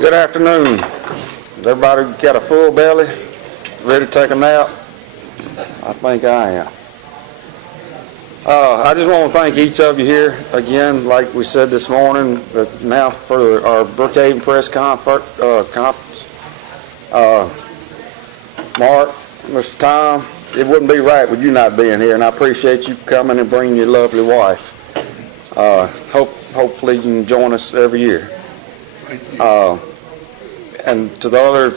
Good afternoon. Everybody got a full belly? Ready to take a nap? I think I am. I just want to thank each of you here again, like we said this morning, now for our Brookhaven Press Conference. Mark, Mr. Tom, it wouldn't be right with you not being here, and I appreciate you coming and bringing your lovely wife. Hopefully you can join us every year. And to the other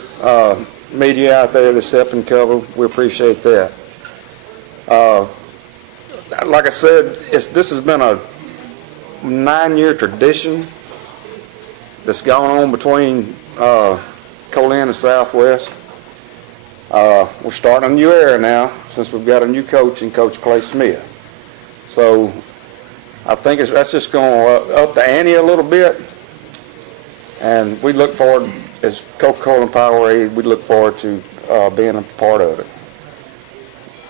media out there that's helping cover, we appreciate that. Like I said, this has been a 9-year tradition that's gone on between Colin and Southwest. We're starting a new era now since we've got a new coach in Coach Clay Smith. So I think that's just going to up the ante a little bit. And we look forward, as Coca-Cola and Powerade, we look forward to being a part of it.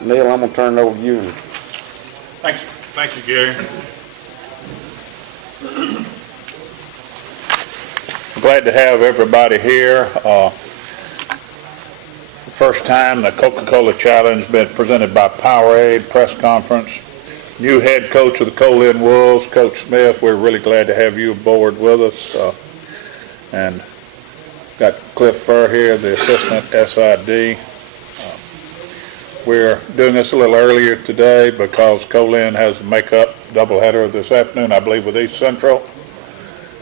Neil, I'm going to turn it over to you. Thank you. Thank you, Gary. I'm glad to have everybody here. First time the Coca-Cola Challenge been presented by Powerade press conference. New head coach of the Colin Wolves, Coach Smith. We're really glad to have you aboard with us. And got Cliff Furr here, the assistant SID. We're doing this a little earlier today because Colin has a make-up doubleheader this afternoon, I believe, with East Central.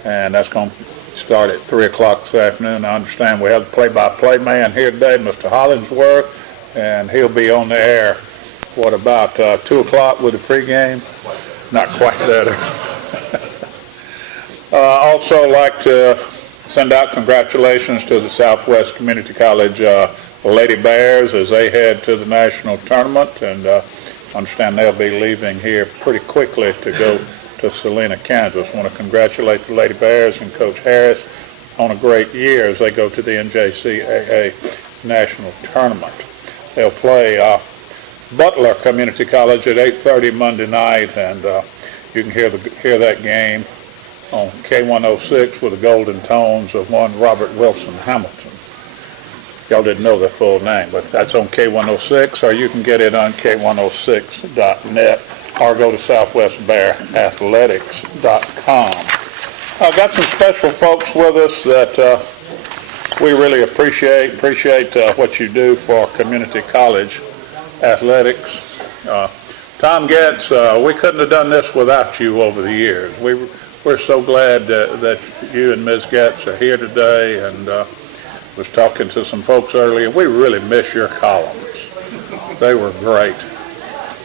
And that's going to start at 3 o'clock this afternoon. I understand we have the play-by-play man here today, Mr. Hollingsworth, and he'll be on the air, what, about 2 o'clock with the pregame? Not quite that early. Also like to send out congratulations to the Southwest Community College Lady Bears as they head to the national tournament, and understand they'll be leaving here pretty quickly to go to Salina, Kansas. I want to congratulate the Lady Bears and Coach Harris on a great year as they go to the NJCAA national tournament. They'll play Butler Community College at 8:30 Monday night, and you can hear that game on K106 with the golden tones of one Robert Wilson Hamilton. Y'all didn't know their full name, but that's on K106, or you can get it on K106.net, or go to southwestbearathletics.com. I've got some special folks with us that we really appreciate what you do for community college athletics. Tom Getz, we couldn't have done this without you over the years. We're so glad that you and Ms. Getz are here today, and was talking to some folks earlier. We really miss your columns. They were great.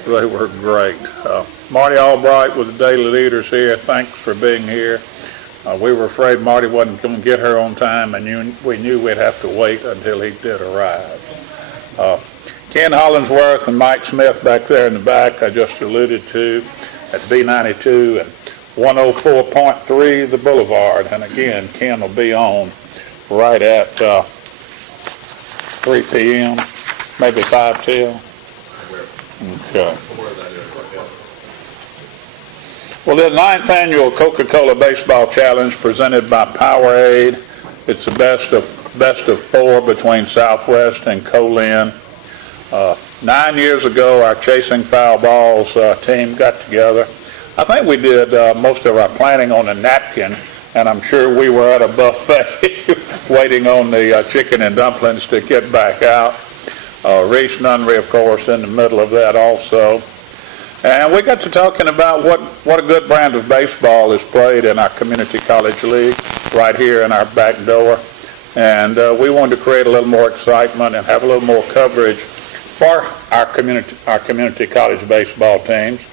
They were great. Marty Albright with the Daily Leaders here. Thanks for being here. We were afraid Marty wasn't going to get here on time, and we knew we'd have to wait until he did arrive. Ken Hollingsworth and Mike Smith back there in the back, I just alluded to, at B92 and 104.3 the Boulevard. And again, Ken will be on right at 3 p.m., maybe 5 till. Okay. Well, the 9th annual Coca-Cola Baseball Challenge presented by Powerade. It's the best of 4 between Southwest and Colin. 9 years ago, our Chasing Foul Balls team got together. I think we did most of our planning on a napkin, and I'm sure we were at a buffet waiting on the chicken and dumplings to get back out. Reese Nunnery, of course, in the middle of that also. And we got to talking about what a good brand of baseball is played in our community college league right here in our back door. And we wanted to create a little more excitement and have a little more coverage for our community college baseball teams.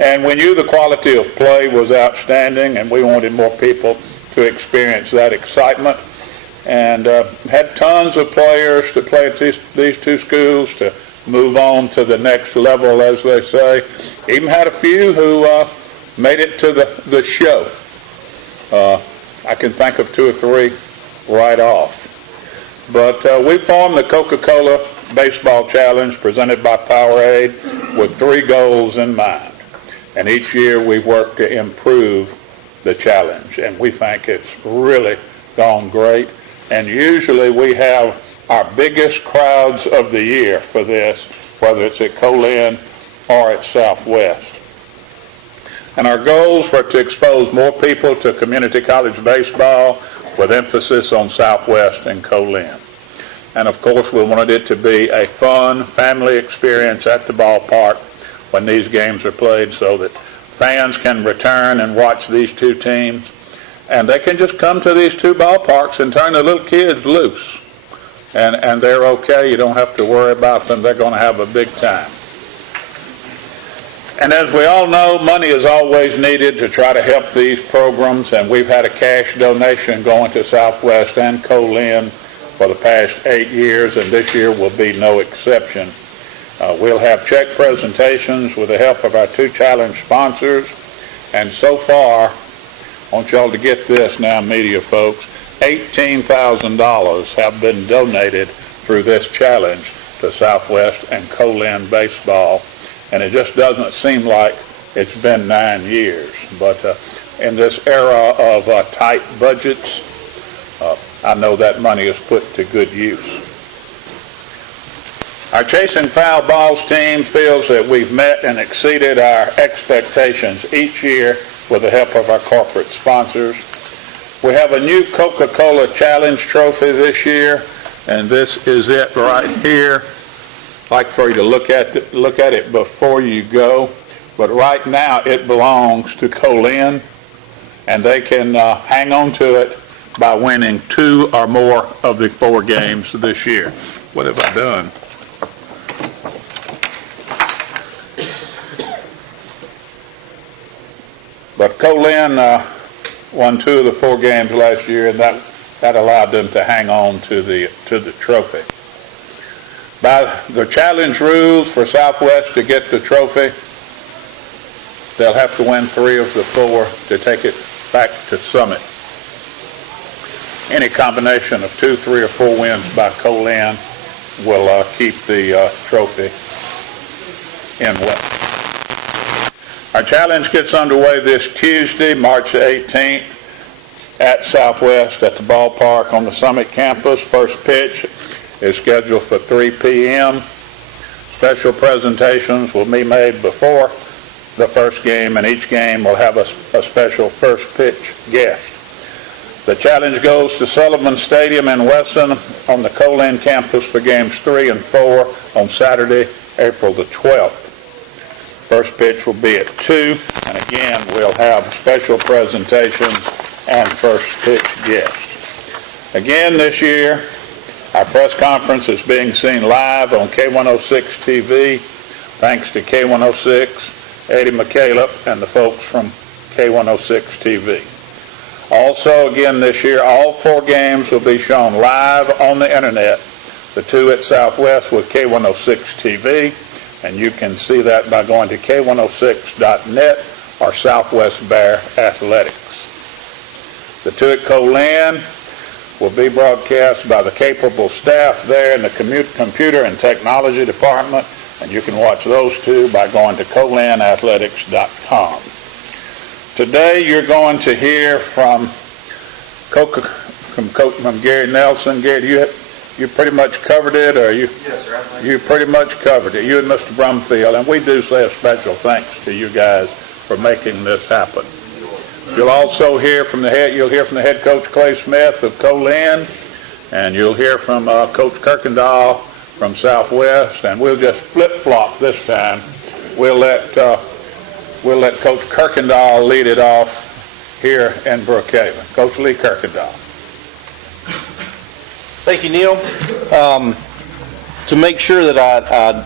And we knew the quality of play was outstanding, and we wanted more people to experience that excitement. And had tons of players to play at these two schools to move on to the next level, as they say. Even had a few who made it to the show. I can think of 2 or 3 right off. But we formed the Coca-Cola Baseball Challenge presented by Powerade with 3 goals in mind. And each year we work to improve the challenge. And we think it's really gone great. And usually we have our biggest crowds of the year for this, whether it's at Colin or at Southwest. And our goals were to expose more people to community college baseball with emphasis on Southwest and Colin. And of course, we wanted it to be a fun family experience at the ballpark when these games are played, so that fans can return and watch these two teams. And they can just come to these two ballparks and turn the little kids loose. And they're okay. You don't have to worry about them. They're going to have a big time. And as we all know, money is always needed to try to help these programs, and we've had a cash donation going to Southwest and Colin for the past 8 years, and this year will be no exception. We'll have check presentations with the help of our two challenge sponsors, and so far, I want y'all to get this now, media folks, $18,000 have been donated through this challenge to Southwest and Colin baseball. And it just doesn't seem like it's been 9 years. But in this era of tight budgets, I know that money is put to good use. Our Chasing Foul Balls team feels that we've met and exceeded our expectations each year with the help of our corporate sponsors. We have a new Coca-Cola Challenge trophy this year, and this is it right here. I'd like for you to look at it before you go, but right now it belongs to Colin, and they can hang on to it by winning 2 or more of the 4 games this year. What have I done? But Colin won 2 of the 4 games last year, and that allowed them to hang on to the trophy. By the challenge rules for Southwest to get the trophy, they'll have to win 3 of the 4 to take it back to Summit. Any combination of 2, 3, or 4 wins by Colin will keep the trophy in West. Our challenge gets underway this Tuesday, March 18th, at Southwest at the ballpark on the Summit campus. First pitch is scheduled for 3 p.m. Special presentations will be made before the first game, and each game will have a special first pitch guest. The challenge goes to Sullivan Stadium in Weston on the Colin campus for games 3 and 4 on Saturday, April the 12th. First pitch will be at 2, and again, we'll have special presentations and first pitch guests. Again, this year, our press conference is being seen live on K106 TV, thanks to K106, Eddie McCaleb, and the folks from K106 TV. Also, again this year, all 4 games will be shown live on the internet, the 2 at Southwest with K106 TV, and you can see that by going to K106.net or Southwest Bear Athletics. The 2 at Colin will be broadcast by the capable staff there in the computer and technology department, and you can watch those 2 by going to colinathletics.com. Today you're going to hear from Gary Nelson. Gary, you pretty much covered it, or you? Yes, sir. You pretty much covered it. You and Mr. Brumfield, and we do say a special thanks to you guys for making this happen. You'll also hear from the head coach Clay Smith of Colin, and you'll hear from Coach Kirkendall from Southwest, and we'll just flip-flop this time. We'll let Coach Kirkendall lead it off here in Brookhaven. Coach Lee Kirkendall. Thank you, Neil. To make sure that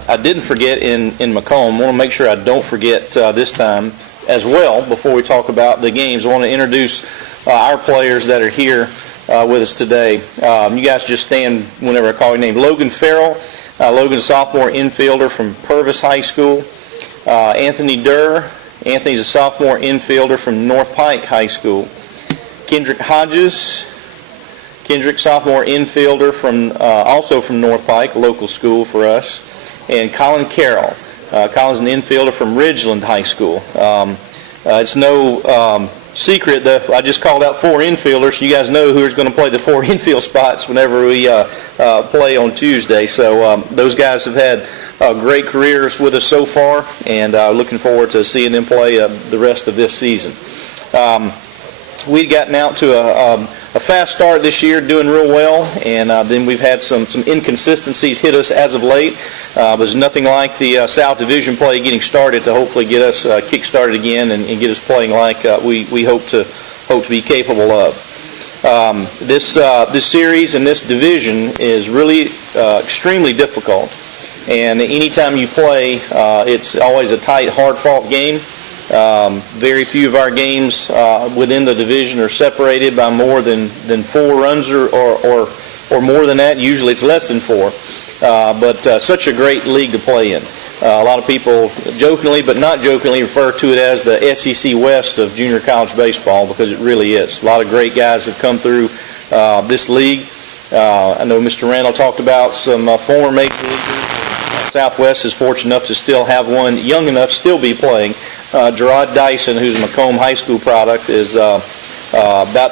I didn't forget in Macomb, I want to make sure I don't forget this time as well before we talk about the games. I want to introduce our players that are here with us today. You guys just stand whenever I call your name. Logan Farrell. Logan's a sophomore infielder from Purvis High School. Anthony Durr. Anthony's a sophomore infielder from North Pike High School. Kendrick Hodges. Kendrick, sophomore infielder from also from North Pike, local school for us. And Colin Carroll. Colin's an infielder from Ridgeland High School. It's no secret, I just called out 4 infielders. You guys know who's going to play the 4 infield spots whenever we play on Tuesday. So those guys have had great careers with us so far, and looking forward to seeing them play the rest of this season. We'd gotten out to a fast start this year, doing real well, and then we've had some inconsistencies hit us as of late. There's nothing like the South Division play getting started to hopefully get us kick-started again and get us playing like we hope to be capable of. This series and this division is really extremely difficult, and anytime you play, it's always a tight, hard-fought game. Very few of our games within the division are separated by more than 4 runs or more than that. Usually it's less than 4. But such a great league to play in. A lot of people jokingly, but not jokingly, refer to it as the SEC West of junior college baseball, because it really is. A lot of great guys have come through this league. I know Mr. Randall talked about some former major leaguers. Southwest is fortunate enough to still have one young enough to still be playing. Gerard Dyson, who's a Macomb High School product, is about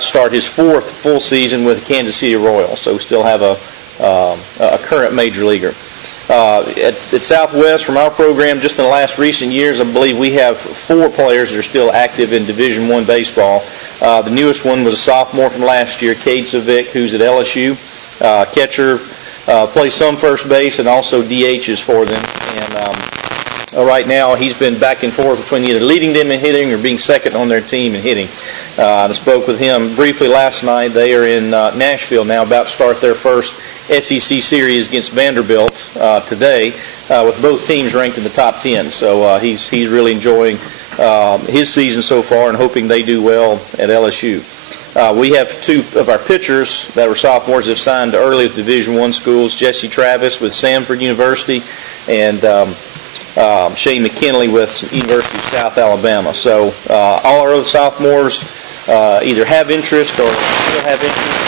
to start his 4th full season with the Kansas City Royals. So we still have a current major leaguer. At Southwest, from our program, just in the last recent years, I believe we have 4 players that are still active in Division I baseball. The newest one was a sophomore from last year, Cade Savick, who's at LSU. Catcher, plays some first base and also DHs for them. And right now, he's been back and forth between either leading them in hitting or being second on their team in hitting. I spoke with him briefly last night. They are in Nashville now, about to start their first SEC series against Vanderbilt today, with both teams ranked in the top 10. So he's really enjoying his season so far and hoping they do well at LSU. We have 2 of our pitchers that were sophomores that have signed early with Division I schools, Jesse Travis with Samford University and Shane McKinley with University of South Alabama. So all our other sophomores either have interest or still have interest,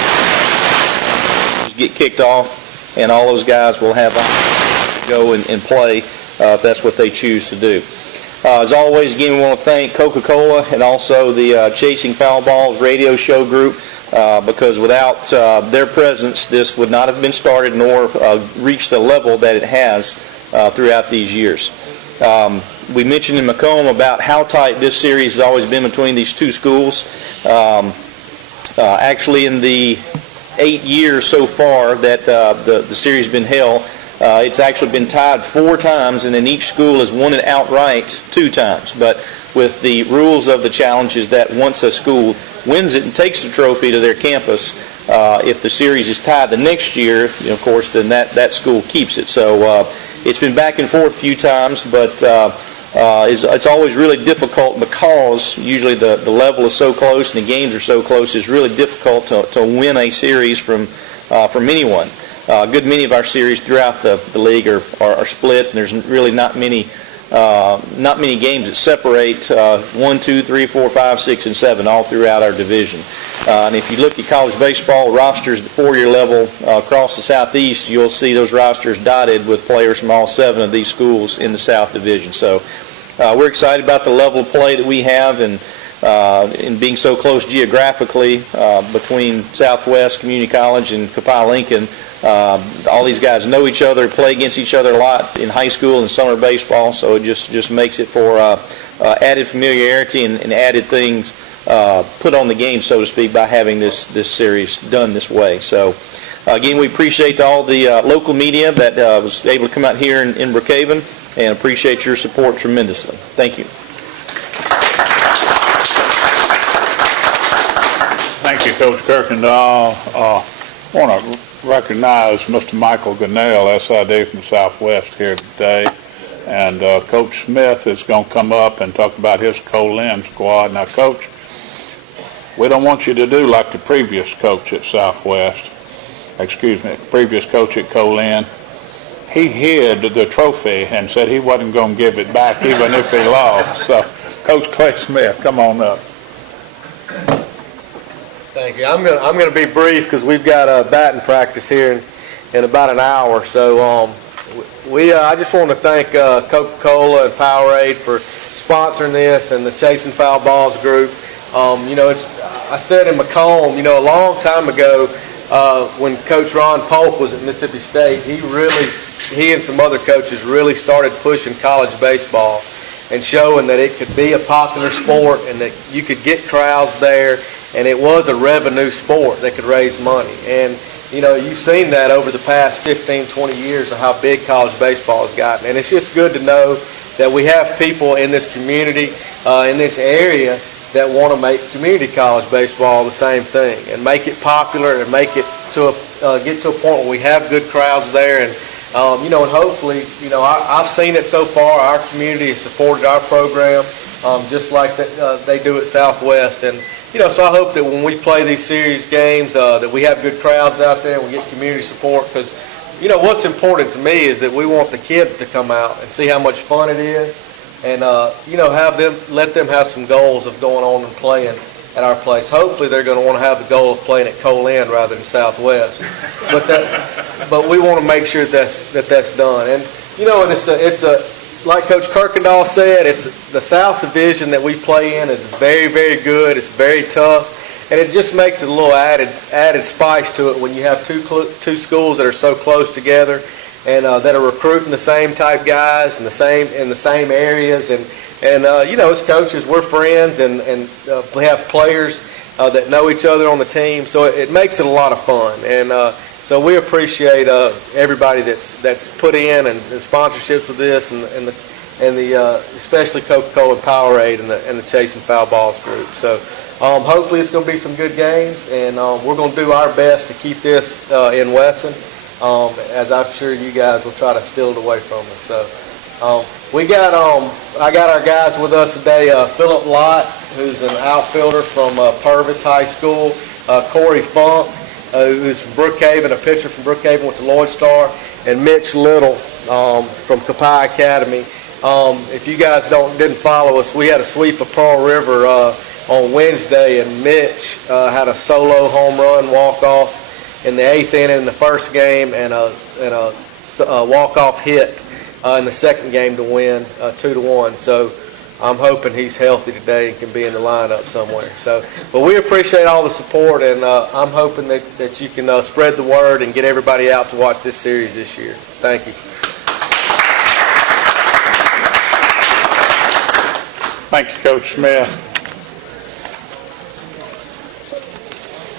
get kicked off, and all those guys will have to go and play if that's what they choose to do. As always, again, we want to thank Coca-Cola and also the Chasing Foul Balls radio show group, because without their presence, this would not have been started nor reached the level that it has throughout these years. We mentioned in Macomb about how tight this series has always been between these 2 schools. Actually, in the 8 years so far that the series has been held, it's actually been tied 4 times, and then each school has won it outright 2 times. But with the rules of the challenge is that once a school wins it and takes the trophy to their campus, if the series is tied the next year, of course, then that school keeps it. So it's been back and forth a few times, but it's always really difficult because usually the level is so close and the games are so close. It's really difficult to win a series from anyone. A good many of our series throughout the league are split, and there's really not many games that separate 1, 2, 3, 4, 5, 6, and 7 all throughout our division. And if you look at college baseball rosters at the 4-year level across the Southeast, you'll see those rosters dotted with players from all 7 of these schools in the South Division. So we're excited about the level of play that we have, and in being so close geographically between Southwest Community College and Copiah Lincoln. All these guys know each other, play against each other a lot in high school and summer baseball, so it just makes it for added familiarity and added things put on the game, so to speak, by having this series done this way. So again, we appreciate all the local media that was able to come out here in Brookhaven, and appreciate your support tremendously. Thank you. Thank you, Coach Kirkendall. I want to recognize Mr. Michael Gunnell, SID from Southwest here today. And Coach Smith is going to come up and talk about his Co-Lin squad. Now, Coach, we don't want you to do like the previous coach at Southwest. Previous coach at Co-Lin. He hid the trophy and said he wasn't going to give it back even if he lost. So, Coach Clay Smith, come on up. Thank you. I'm going to be brief because we've got a batting practice here in about an hour. So I just want to thank Coca-Cola and Powerade for sponsoring this, and the Chasing Foul Balls group. I said in Macomb, a long time ago, when Coach Ron Polk was at Mississippi State, he and some other coaches really started pushing college baseball and showing that it could be a popular sport and that you could get crowds there, and it was a revenue sport that could raise money. And you've seen that over the past 15, 20 years of how big college baseball has gotten. And it's just good to know that we have people in this community, in this area, that want to make community college baseball the same thing and make it popular and make it get to a point where we have good crowds there. And and hopefully, I've seen it so far. Our community has supported our program just like they do at Southwest. And so I hope that when we play these series games, that we have good crowds out there and we get community support, because what's important to me is that we want the kids to come out and see how much fun it is, and let them have some goals of going on and playing at our place. Hopefully they're going to want to have the goal of playing at Colin rather than Southwest, but we want to make sure that's done. And and it's a like Coach Kirkendall said, it's the South Division that we play in is very, very good. It's very tough, and it just makes it a little added spice to it when you have two schools that are so close together and that are recruiting the same type guys in the same areas. And as coaches, we're friends, and we have players that know each other on the team, so it makes it a lot of fun. And so we appreciate everybody that's put in and sponsorships with this, and especially Coca-Cola and Powerade and the Chasing Foul Balls group. So hopefully it's going to be some good games, and we're going to do our best to keep this in Wesson, as I'm sure you guys will try to steal it away from us. So I got our guys with us today. Philip Lott, who's an outfielder from Purvis High School. Corey Funk, who's from Brookhaven, a pitcher from Brookhaven, went to Lloyd Star, and Mitch Little from Copiah Academy. If you guys didn't follow us, we had a sweep of Pearl River on Wednesday, and Mitch had a solo home run walk-off in the 8th inning in the first game, and a walk-off hit in the second game to win 2-1. So I'm hoping he's healthy today and can be in the lineup somewhere. So, but we appreciate all the support, and I'm hoping that you can spread the word and get everybody out to watch this series this year. Thank you. Thank you, Coach Smith.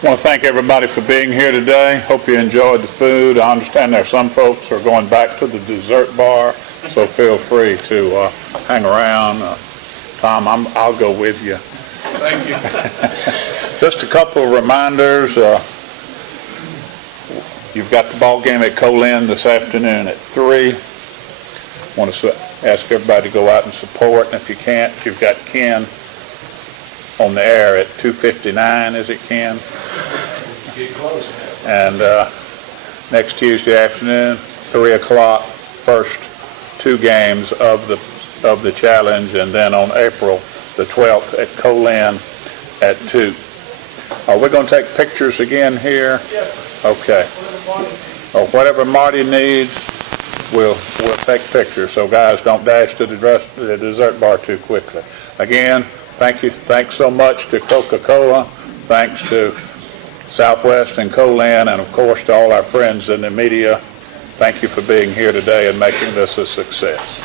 I want to thank everybody for being here today. Hope you enjoyed the food. I understand there are some folks who are going back to the dessert bar, so feel free to hang around. Tom, I'll go with you. Thank you. Just a couple of reminders. You've got the ball game at Colin this afternoon at 3. Want to ask everybody to go out and support. And if you can't, you've got Ken on the air at 2:59. Is it, Ken? Get close. And next Tuesday afternoon, 3 o'clock, first 2 games of the challenge, and then on April the 12th at Colin at 2. Are we going to take pictures again here? Yes. Okay. Or whatever Marty needs, we'll take pictures. So guys, don't dash to the dessert bar too quickly. Again, thank you. Thanks so much to Coca-Cola. Thanks to Southwest and Colin, and of course to all our friends in the media. Thank you for being here today and making this a success.